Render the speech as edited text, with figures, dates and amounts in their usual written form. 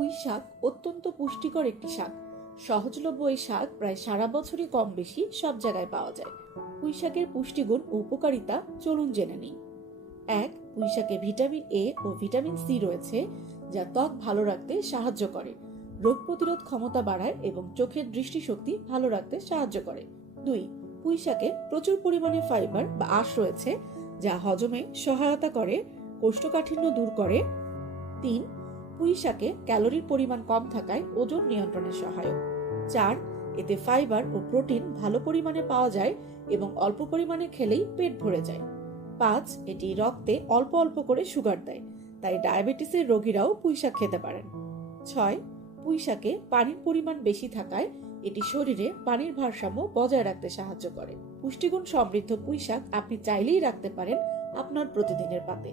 পুঁই শাক অত্যন্ত পুষ্টিকর একটি শাক। সহজলভ্য এই শাক প্রায় সারা বছরই কম বেশি সব জায়গায় পাওয়া যায়। পুঁই শাকের পুষ্টিগুণ ও উপকারিতা চলুন জেনে নিই। 1. পুঁই শাকে ভিটামিন এ ও ভিটামিন সি রয়েছে, যা ত্বক ভালো রাখতে সাহায্য করে, রোগ প্রতিরোধ ক্ষমতা বাড়ায় এবং চোখের দৃষ্টিশক্তি ভালো রাখতে সাহায্য করে। 2. পুঁই শাকে প্রচুর পরিমাণে ফাইবার বা আঁশ রয়েছে, যা হজমে সহায়তা করে, কোষ্ঠকাঠিন্য দূর করে। 3. পুঁই শাকে ক্যালোরির পরিমাণ কম থাকায় ওজন নিয়ন্ত্রণে সহায়ক। 4. এতে ফাইবার ও প্রোটিন ভালো পরিমাণে পাওয়া যায় এবং অল্প পরিমাণে খেলেই পেট ভরে যায়। 5. এটি রক্তে অল্প অল্প করে সুগার দেয়, তাই ডায়াবেটিসের রোগীরাও পুঁই শাক খেতে পারেন। 6. পুঁই শাকে পানির পরিমাণ বেশি থাকায় এটি শরীরে পানির ভারসাম্য বজায় রাখতে সাহায্য করে। পুষ্টিগুণ সমৃদ্ধ পুঁই শাক আপনি চাইলেই রাখতে পারেন আপনার প্রতিদিনের পাতে।